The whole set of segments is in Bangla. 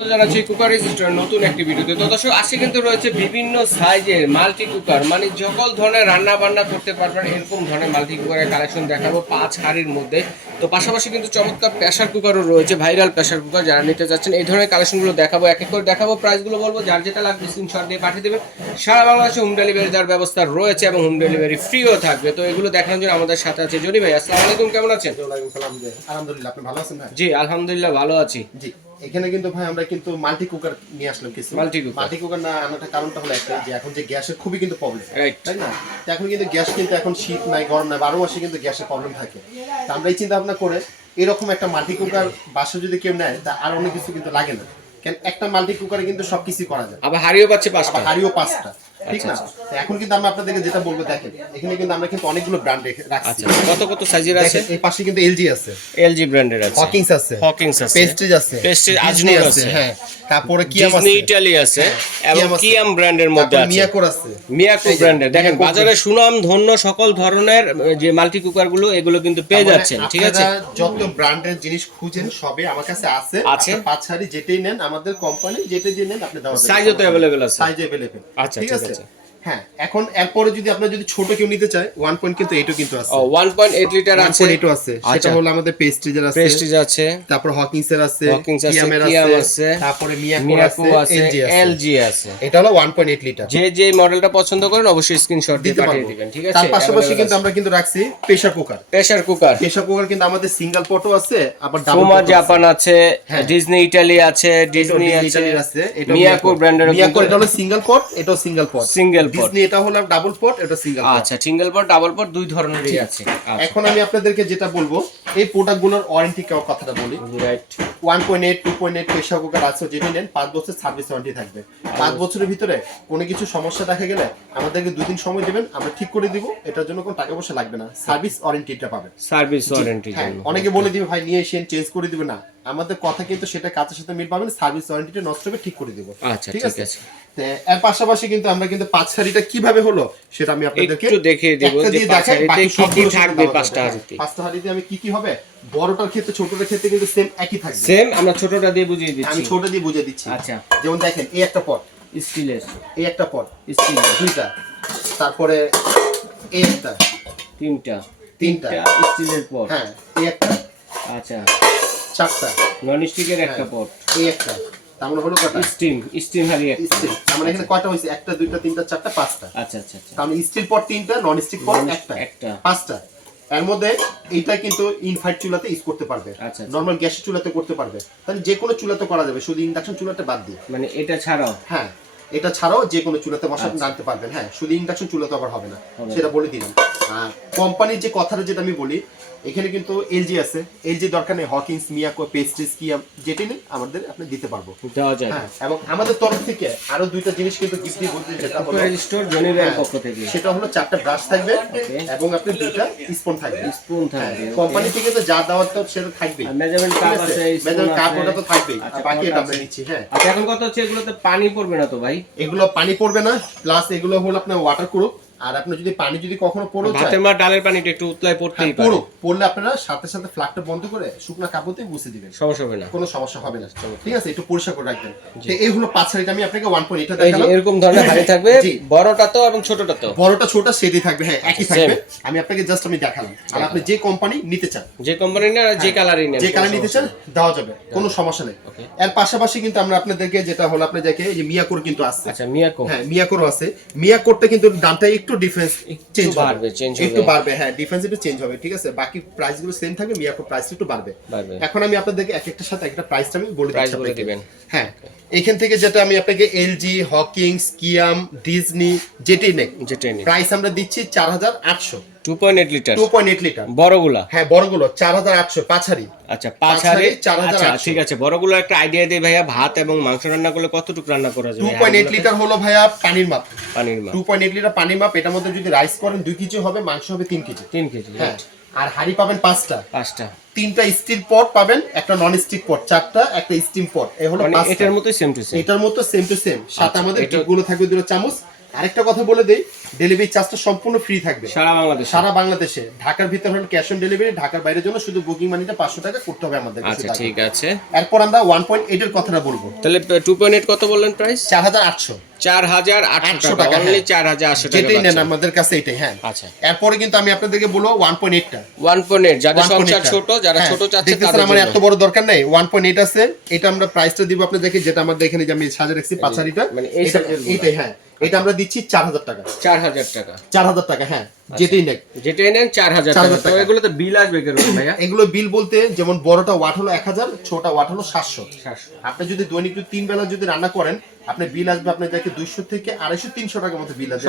জানাচ্ছি কুকার রেজিস্টার নতুন একটি ভিডিওতে। তো দর্শক আজকে কিন্তু রয়েছে বিভিন্ন সাইজের মাল্টি কুকার মানে সকল ধরনের রান্না বান্না করতে পারবেন এরকম ধরনের মাল্টি কুকারের কালেকশন দেখাবো পাঁচ হাড়ির মধ্যে। তো পাশাপাশি কিন্তু চমৎকার প্রেশার কুকারও রয়েছে ভাইরাল প্রেশার কুকার যারা নিতে চাচ্ছেন এই ধরনের কালেকশনগুলো দেখাবো এক এক করে দেখাবো প্রাইসগুলো বলব যার যেটা লাগবে স্ক্রিনশট দিয়ে পাঠিয়ে দেবেন। সারা বাংলাদেশে হোম ডেলিভারি দেওয়ার ব্যবস্থা রয়েছে এবং হোম ডেলিভারি ফ্রিও থাকবে। তো এগুলো দেখানোর জন্য আমাদের সাথে আছে জনি ভাই আসসালামু আলাইকুম কেমন আছেন। আলহামদুলিল্লাহ আপনি ভালো আছেন জি আলহামদুলিল্লাহ ভালো আছি। জি। এখানে কিন্তু ভাই আমরা কিন্তু মাল্টি কুকার নিয়ে আসলাম কিছু। Multi cooker। মাল্টি কুকার না আনাটা কারণটা হলো একটাই যে এখন যে গ্যাসের খুবই কিন্তু প্রবলেম Right. তাই না? তো এখন কিন্তু গ্যাস কিন্তু এখন শীত নাই গরম নাই বারো মাসে কিন্তু গ্যাসের প্রবলেম থাকে। তো আমরা এই চিন্তা ভাবনা করে এরকম একটা মাল্টি কুকার বাসা যদি কেউ নেয় তা আর অনেক কিছু কিন্তু লাগে না। কেন একটা মাল্টি কুকারে কিন্তু সবকিছু করা যায়। আবার হারিয়েও পাচ্ছে পাঁচটা। হাড়িও পাঁচটা। ঠিক আচ্ছা, না তো এখন কিন্তু আমরা আপনাদেরকে যেটা বলবো দেখেন এখানে কিন্তু আমরা কিন্তু অনেকগুলো ব্র্যান্ড রাখছি আচ্ছা কত কত সাইজের আছে দেখেন এই পাশে কিন্তু এলজি আছে এলজি ব্র্যান্ডের আছে হকিংস আছে হকিংস আছে পেস্ট্রিজ আছে Prestige, ডিজনি আজমোর আছে। হ্যাঁ তারপরে কিয়াম ডিজনি আছে ইটালি আছে এবং কিয়াম আছে। কিয়াম ব্র্যান্ডের মধ্যে তারপর আছে মিয়াকোর আছে মিয়াকো এই যে, ব্র্যান্ডের দেখেন মিয়াকো বাজারে সুনাম ধন্য সকল ধরনের আহ, যে মাল্টি কুকার গুলো এগুলো কিন্তু পেয়ে তার মানে যাচ্ছেন ঠিক আছে আপনারা যত ব্র্যান্ডের জিনিস খুঁজেন সবে আমার কাছে আছে আছে। আপনার পাঁচ হাড়ি যেটাই নেন আমাদের কোম্পানি যেটাই দিয়ে নেন আপনি দেওয়া Size ও তো available আছে। সাইজ अवेलेबल আচ্ছা, ঠিক ঠিক আছে আছে। হ্যাঁ এখন এরপরে যদি আপনার যদি ছোট কেউ নিতে চায় ওয়ান পয়েন্ট কিন্তু কিন্তু আছে। ও 1.8 লিটার আছে। পয়েন্ট আছে। সেটা। হলো আমাদের আছে। প্রেস্টিজ আছে। তারপর হকিংস এর আছে হকিংস আছে, তারপরে মিয়াকো আছে এলজি আছে এটা হলো ওয়ান পয়েন্ট এইট লিটার যে যে মডেলটা পছন্দ করেন অবশ্যই স্ক্রিনশট দিতে পাঠিয়ে দিবেন ঠিক আছে? তার পাশাপাশি কিন্তু আমরা কিন্তু রাখছি pressure cooker pressure cooker pressure cooker কিন্তু আমাদের সিঙ্গেল পটও আছে আবার ডাবল সোমা জাপান আছে। হ্যাঁ। ডিজনি ইটালি আছে ডিজনি আছে আছে মিয়াকো ব্র্যান্ডের মিয়াকো এটা হলো সিঙ্গেল পট এটাও single pot single pot Disney এটা হলো ডাবল পট এটা সিঙ্গেল আচ্ছা সিঙ্গেল পট ডাবল পট দুই ধরনেরই আছে। আচ্ছা। এখন আমি আপনাদেরকে যেটা বলব এই প্রোডাক্টগুলোর ওয়ারেন্টি কথাটা বলি। Right one point eight two point eight pressure cooker আছে যেটা নেন পাঁচ বছর সার্ভিস ওয়ারেন্টি থাকবে। পাঁচ বছরের ভিতরে কোনো কিছু সমস্যা দেখা গেলে আমাদেরকে দুই দিন সময় দেবেন আমরা ঠিক করে দিব এটার জন্য কোনো টাকা পয়সা লাগবে না। সার্ভিস ওয়ারেন্টিটা পাবেন। সার্ভিস ওয়ারেন্টি হ্যাঁ অনেকে বলে দিবে ভাই নিয়ে এসেন চেঞ্জ করে দিবে না। আমাদের কথা কিন্তু সেটা কাজের সাথে মিল পাবেন সার্ভিস ওয়ারেন্টিটা নষ্ট হবে ঠিক করে দিব। আচ্ছা, ঠিক আছে। এর পাশাপাশি কিন্তু আমরা কিন্তু পাঁচ শাড়িটা কীভাবে হলো সেটা আমি আপনাদেরকে একটু দেখিয়ে দিব যে পাঁচ বাকি কি কি থাকবে পাঁচটা হাঁড়িতে। পাঁচটা হাঁড়িতে আমি কি কি হবে? বড়টার ক্ষেত্রে ছোটটার ক্ষেত্রে কিন্তু সেম একই থাকবে। সেম আমরা ছোটটা দিয়ে বুঝিয়ে দিচ্ছি আমি দিচ্ছি। ছোট দিয়ে বুঝিয়ে দিচ্ছি। আচ্ছা। যেমন দেখেন এই একটা পট। স্টিলের এই একটা পট। স্টিল দুইটা। তারপরে এই একটা। তিনটা। তিনটা। স্টিলের পট। হ্যাঁ এই একটা। আচ্ছা। চারটা। নন স্টিকের একটা হ্যাঁ। পট এই একটা। মানে হলো কটা? স্টিম স্টিম হারি একটা স্টিল মানে এখানে কয়টা হয়েছে? একটা দুইটা তিনটা চারটা পাঁচটা। আচ্ছা আচ্ছা আচ্ছা। মানে স্টিল পট তিনটা নন স্টিল পট একটা। একটা। পাঁচটা। এর মধ্যে এইটা কিন্তু ইনফাইট চুলাতে ইউজ করতে পারবে। আচ্ছা, আচ্ছা। নর্মাল গ্যাসের চুলাতে করতে পারবে। তাহলে যে কোনো চুলাতে করা যাবে। শুধু ইন্ডাকশন চুলাটা বাদ দিয়ে। মানে এটা ছাড়াও? হ্যাঁ। এটা ছাড়াও যে কোনো চুলাতে বসা। জানতে পারবেন। হ্যাঁ শুধু ইন্ডাকশন চুলাতে আবার হবে না। হবে না। সেটা বলে দিলাম। আর কোম্পানির যে কথাটা যেটা আমি বলি এখানে কিন্তু এলজি আছে। এলজি দরকার নেই হকিংস মিয়াকো পেস্ট্রিজ কি যেটি নেই আমাদের আপনি দিতে পারব। দেওয়া যায় হ্যাঁ এবং আমাদের তরফ থেকে আরও দুইটা জিনিস কিন্তু গিফট বলতে যেটা হলো স্টোর জনি ব্যাংক হ্যাঁ, পক্ষ থেকে। সেটা হলো চারটা ব্রাশ থাকবে এবং আপনি দুইটা স্পুন থাকবে। স্পুন থাকবে কোম্পানি থেকে তো যা দেওয়ার তো সেটা থাকবে মেজারমেন্ট কাপ আছে? স্পুন কাপ ওটা তো থাকবেই। আচ্ছা, বাকি এটা আমরা নিচ্ছি হ্যাঁ। আচ্ছা এখন কথা হচ্ছে এগুলোতে পানি পড়বে না তো ভাই? এগুলো পানি পড়বে না প্লাস এগুলো হলো আপনার ওয়াটার প্রুফ আর আপনার যদি পানি যদি কখনো পড়ে যায় ভাতের মা ডালের পানিটা একটু উতলায় পড়তেই পারে। পড়ুক পড়লে আপনারা সাথে সাথে ফ্লাগটা বন্ধ করে শুকনা কাপড়তে মুছে দিবেন। সমস্যা হবে না। কোনো সমস্যা হবে না। ঠিক আছে একটু পরিষ্কার করে রাখবেন। তো এই হলো পাঁচ হাড়িটা আমি আপনাকে ওয়ান পয়েন্ট এটা এই যে দেখালাম। এরকম ধরনের হাড়ি থাকবে বড়টা তো এবং ছোটটা তো। বড়টা ছোটটা সেটাই থাকবে হ্যাঁ একই আচ্ছা, থাকবে। আমি আপনাকে জাস্ট আমি দেখালাম। আর আপনি যে কোম্পানি নিতে চান। যে কোম্পানি না যে কালারই নেন যে কালার নিতে চান দেওয়া যাবে কোনো সমস্যা নেই. এর পাশাপাশি কিন্তু আমরা আপনাদেরকে যেটা হলো আপনি দেখে এই যে মিয়াকোর কিন্তু নেই। আসছে। আচ্ছা মিয়াকো হ্যাঁ মিয়াকোরও আছে। মিয়াকোরটা কিন্তু দামটা একটু ডিফারেন্স চেঞ্জ বাড়বে, change একটু বাড়বে হ্যাঁ ডিফারেন্স একটু চেঞ্জ হবে ঠিক আছে? বাকি প্রাইসগুলো সেম থাকবে মিয়াকো প্রাইস একটু বাড়বে। এখন আমি আপনাদেরকে এক একটা সাথে একটা প্রাইসটা আমি বলে দিচ্ছি বলে দিবেন। হ্যাঁ এখান থেকে যেটা আমি আপনাকে এলজি হকিংস কিয়াম ডিজনি যেটি নেই যেটাই নিন প্রাইস আমরা দিচ্ছি চার হাজার আটশো। Two point eight litre two point eight litre বড়গুলা? হ্যাঁ বড়গুলো চার হাজার আটশো আচ্ছা পাঁচ পাঁচ হাড়ি হাঁড়ি, চার হাজার আচ্ছা আটশো। ঠিক আছে বড়গুলো একটা আইডিয়া দিই ভাইয়া ভাত এবং মাংস রান্না করলে কতটুকু রান্না করা যাবে টু পয়েন্ট এইট লিটার হলো ভাইয়া পানির মাপ। পানির মা টু লিটার পানির মাপ এটার মধ্যে যদি রাইস করেন দুই কেজি হবে মাংস হবে তিন কেজি। তিন কেজি হ্যাঁ আর হাড়ি পাবেন পাঁচটা। পাঁচটা। তিনটা স্টিল পট পাবেন একটা নন স্টিক পট চারটা একটা স্টিম পট এই হলো পাঁচটা। এটার মতোই সেম টু সেম এটার মতো সেম টু সেম সাথে আচ্ছা, আমাদের থাকবে দুটো চামচ। আরেকটা কথা বলে দেই ডেলিভারি চার্জটা সম্পূর্ণ ফ্রি থাকবে। সারা বাংলাদেশ। সারা বাংলাদেশে। ঢাকার ভিতর হল ক্যাশ অন ডেলিভারি ঢাকার বাইরের জন্য শুধু বুকিং মানিটা পাঁচশো টাকা করতে হবে আমাদের আচ্ছা ঠিক আছে। এরপর আমরা ওয়ান পয়েন্ট এর কথাটা বলব। তাহলে টু পয়েন্ট এইট কত বললেন প্রাইস চার হাজার আটশো। চার হাজার আটশো টাকা অনলি হ্যাঁ। চার হাজার আটশো টাকা যেটাই নেন আমাদের কাছে এটাই হ্যাঁ। আচ্ছা। এরপরে কিন্তু আমি আপনাদেরকে বলব ওয়ান পয়েন্ট এইটটা ওয়ান পয়েন্ট এইট যাদের সংসার ছোট যারা ছোট চাচ্ছে তাদের হ্যাঁ, আমার এত বড় দরকার নাই। ওয়ান পয়েন্ট এইট আছে। এটা আমরা প্রাইসটা দিব আপনি দেখি যেটা আমাদের এখানে যে আমি সাজা রাখছি পাঁচারিটা মানে এইটাই হ্যাঁ। এটা আমরা দিচ্ছি চার হাজার টাকা। চার হাজার টাকা। চার হাজার টাকা হ্যাঁ আচ্ছা। যেটাই নেন যেটাই নেন চার হাজার টাকা। এগুলো তো বিল আসবে কেন ভাইয়া? এগুলো বিল বলতে যেমন বড়টা ওয়াট হলো এক হাজার ছোটা ওয়াট হলো সাতশো। আপনি যদি দৈনিক তিন বেলা যদি রান্না করেন আপনার বিল আসবে আপনার দেখে দুইশো থেকে আড়াইশো তিনশো টাকার মতো বিল আসবে?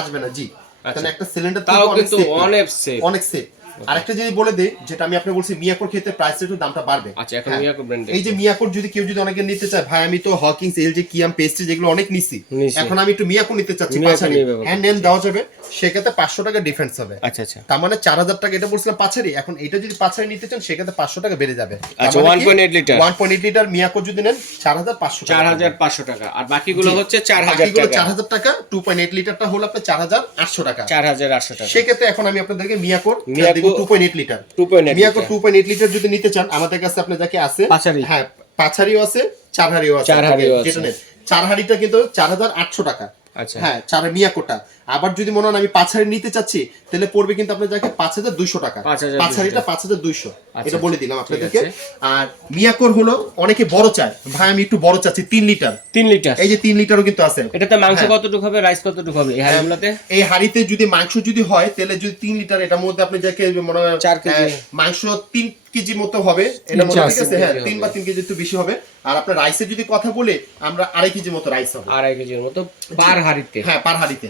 আসবে না জি। আচ্ছা। কারণ একটা সিলিন্ডার তাও কিন্তু অনেক সেফ অনেক সেফ আরেকটা যদি বলে দেই যেটা আমি আপনাকে বলছি মিয়াকোর ক্ষেত্রে প্রাইস একটু দামটা বাড়বে। আচ্ছা এখন হ্যাঁ। মিয়াকো ব্র্যান্ডের এই যে মিয়াকোর যদি কেউ যদি অনেকে নিতে চায় ভাই আমি তো হকিংস এল যে কিয়াম পেস্ট্রি যেগুলো অনেক নিছি। এখন আমি একটু মিয়াকো নিতে চাচ্ছি পাঁচারি নিয়ে ব্যবহার হ্যাঁ দেওয়া যাবে সেক্ষেত্রে পাঁচশো টাকা ডিফারেন্স হবে। আচ্ছা আচ্ছা। তার মানে চার হাজার টাকা এটা বলছিলাম পাঁচারি এখন এটা যদি পাঁচারি নিতে চান সেক্ষেত্রে পাঁচশো টাকা বেড়ে যাবে। আচ্ছা, 1.8 litre. One point eight litre Miyako যদি নেন চার হাজার পাঁচশো চার হাজার পাঁচশো টাকা। আর বাকিগুলো হচ্ছে চার হাজার চার হাজার টাকা টু পয়েন্ট এইট লিটারটা হলো আপনার চার হাজার আটশো টাকা। চার হাজার আটশো টাকা। সেক্ষেত্রে এখন আমি আপনাদেরকে মিয়াকোর Miyako- two point eight litre 2.8 Miyako two point eight litre যদি নিতে চান আমাদের কাছে আপনার যাকে আছে পাঁচারি। হ্যাঁ পাঁচারিও আছে চার হাড়িও আছে। চার হাড়িটা কিন্তু চার হাজার আটশো টাকা আচ্ছা। হ্যাঁ চার মিয়াকোটা আবার যদি মনে হয় আমি পাঁচ হাড়ি নিতে চাচ্ছি তাহলে পড়বে কিন্তু আপনার যাকে পাঁচ হাজার দুইশো টাকা। পাঁচ হাড়িটা পাঁচ হাজার দুইশো। আচ্ছা, এটা বলে দিলাম আপনাদেরকে। আর মিয়াকোর হলো অনেকে বড় চায়। ভাই আমি একটু বড় চাচ্ছি তিন লিটার। তিন লিটার। এই যে তিন লিটারও কিন্তু আছে। এটাতে মাংস হ্যাঁ। কতটুকু হবে রাইস কতটুকু হবে এই হাড়িগুলোতে? এই হাড়িতে যদি মাংস যদি হয় তাহলে যদি তিন লিটার এটার মধ্যে আপনি যাকে মনে হয় চার কেজি। মাংস তিন কেজি মতো হবে। মধ্যে চার ঠিক আছে হ্যাঁ তিন বা তিন কেজি একটু বেশি হবে। আর আপনার রাইসের যদি কথা বলে আমরা আড়াই কেজি মতো রাইস হবে। আড়াই কেজির মতো পার হাড়িতে। হ্যাঁ পার হাড়িতে।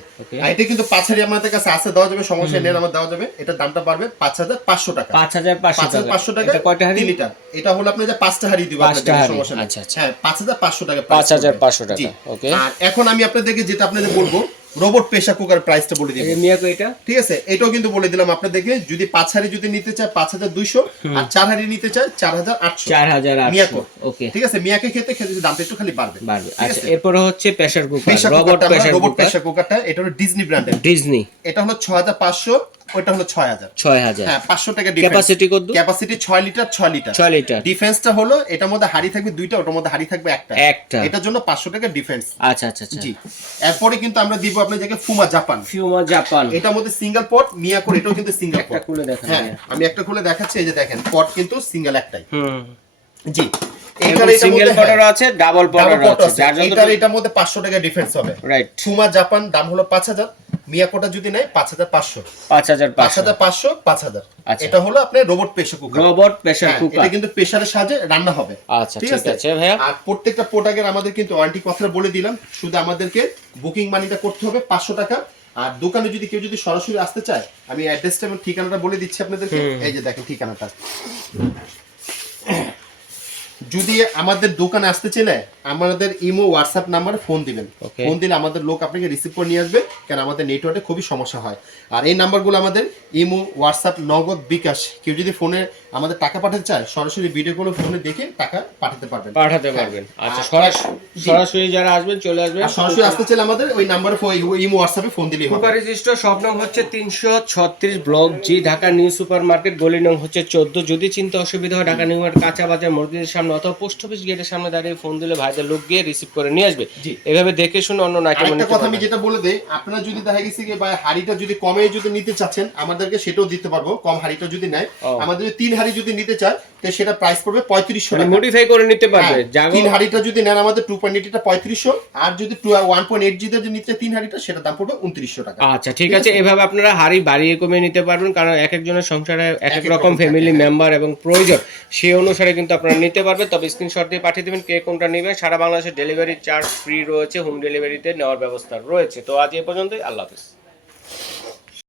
এটা কিন্তু পাঁচ হাড়ি আমাদের কাছে আছে দেওয়া যাবে সমস্যা নেই আমার দেওয়া যাবে। এটা দামটা পারবে পাঁচ হাজার পাঁচশো টাকা। পাঁচ হাজার পাঁচশো পাঁচ হাজার টাকা কয়টা হাড়ি? লিটার। এটা হলো আপনি যে পাঁচটা হাড়ি দিবেন সমস্যা নেই। আচ্ছা, আচ্ছা। হ্যাঁ পাঁচ হাজার পাঁচশো টাকা পাঁচ হাজার পাঁচশো টাকা, ওকে। আর এখন আমি আপনাদেরকে যেটা আপনাদের বলব রোবট প্রেসার কুকার প্রাইসটা বলে দিই মিয়াকো এটা? ঠিক আছে এটাও কিন্তু বলে দিলাম আপনাদেরকে যদি পাঁচ হাড়ি যদি নিতে চায় পাঁচ হাজার দুইশো আর চার হাড়ি নিতে চায় চার হাজার আটশো। চার হাজার মিয়াকো। ওকে। ঠিক আছে মিয়াকে খেতে খেতে দামটা একটু খালি বাড়বে। বাড়বে আচ্ছা এরপর হচ্ছে প্রেসার কুকার রোবট প্রেসার কুকারটা এটা হলো ডিজনি ব্র্যান্ডের ডিজনি এটা হলো ছ হাজার পাঁচশো ওইটা হলো ছয় হাজার। ছয় হাজার। হ্যাঁ পাঁচশো টাকা Capacity কত? ক্যাপাসিটি ছয় লিটার ছয় লিটার ছয় লিটার ডিফেন্সটা হলো এটার মধ্যে হাড়ি থাকবে দুইটা ওটার মধ্যে হাড়ি থাকবে একটা। একটা। এটার জন্য পাঁচশো টাকা ডিফেন্স আচ্ছা আচ্ছা আচ্ছা। জি। এরপরে কিন্তু আমরা দিব আপনার জায়গায় ফুমা জাপান ফিউমা জাপান এটার মধ্যে সিঙ্গেল পট মিয়া করে এটাও কিন্তু সিঙ্গেল একটা পট খুলে দেখেন হ্যাঁ আমি একটা খুলে দেখাচ্ছি এই যে দেখেন পট কিন্তু সিঙ্গেল একটাই। হুম। জি। সিঙ্গেল আছে ডাবল আছে। যার জন্য এটার এটার মধ্যে টাকা ডিফারেন্স হবে। রাইট জাপান দাম হলো মিয়াকোটা যদি নেয় হাজার আচ্ছা। এটা হলো আপনার robot pressure cooker robot pressure হ্যাঁ, কুকার এটা কিন্তু প্রেসারের সাহায্যে রান্না হবে। আচ্ছা ঠিক আছে? ভাইয়া। আর প্রত্যেকটা প্রোডাক্টের আমাদের কিন্তু ওয়ারেন্টি কথাটা বলে দিলাম। শুধু আমাদেরকে বুকিং মানিটা করতে হবে পাঁচশো টাকা। আর দোকানে যদি কেউ যদি সরাসরি আসতে চায় আমি অ্যাড্রেসটা এবং ঠিকানাটা বলে দিচ্ছি আপনাদেরকে। এই যে দেখেন ঠিকানাটা। যদি আমাদের দোকানে আসতে চাইলে আমাদের ইমো হোয়াটসঅ্যাপ নাম্বার ফোন দিবেন। ফোন দিলে আমাদের লোক আপনাকে রিসিভ করে নিয়ে আসবে কারণ আমাদের নেটওয়ার্কে খুবই সমস্যা হয়। আর এই নাম্বারগুলো আমাদের ইমো হোয়াটসঅ্যাপ নগদ বিকাশ কেউ যদি ফোনে আমাদের টাকা পাঠাতে চায় সরাসরি ভিডিও কলে ফোনে দেখে টাকা পাঠাতে পারবেন। পাঠাতে হ্যাঁ। পারবেন। আচ্ছা সরাসরি সরাসরি যারা আসবেন চলে আসবেন। সরাসরি আসতে চাইলে আমাদের ওই নাম্বারে ইমো হোয়াটসঅ্যাপে ফোন দিলেই হবে। কুকার রেজিস্ট সব নং হচ্ছে তিনশো ছত্রিশ block G Dhaka new super market গলি নং হচ্ছে চোদ্দ। যদি চিন্তা অসুবিধা হয় ঢাকা নিউ মার্কেট কাঁচা বাজার মসজিদের সামনে অথবা পোস্ট অফিস গেটের সামনে দাঁড়িয়ে ফোন দিলে ভাইদের লোক গিয়ে রিসিভ করে নিয়ে আসবে। এভাবে দেখে শুনে অন্য আরেকটা নিতে কথা আমি যেটা বলে দেই আপনারা যদি দেখা গেছে কি বা হাড়িটা যদি কমে যদি নিতে চাচ্ছেন আমাদেরকে সেটাও দিতে পারব কম হাড়িটা যদি নেয়। আমাদের তিন হাড়ি যদি নিতে চায় তো সেটা প্রাইস পড়বে পঁয়ত্রিশশো মানে টাকা। মডিফাই করে নিতে পারবে। হ্যাঁ, জাগো তিন হাড়িটা যদি নেন আমাদের টু পয়েন্ট এইটটা পঁয়ত্রিশশো। আর যদি ওয়ান পয়েন্ট এইট জিতে যদি নিতে তিন হাড়িটা সেটা দাম পড়বে উনত্রিশশো টাকা। আচ্ছা ঠিক আছে। এভাবে আপনারা হাড়ি বাড়িয়ে কমিয়ে নিতে পারবেন কারণ এক একজনের সংসারে এক এক রকম ফ্যামিলি মেম্বার এবং প্রয়োজন। সেই অনুসারে কিন্তু আপনারা নিতে পারবেন। তবে স্ক্রিনশট দিয়ে পাঠিয়ে দেবেন কে কোনটা নেবেন। সারা বাংলাদেশে ডেলিভারি চার্জ ফ্রি রয়েছে হোম ডেলিভারিতে নেওয়ার ব্যবস্থা রয়েছে। তো আজ এ পর্যন্তই। আল্লাহ হাফিজ।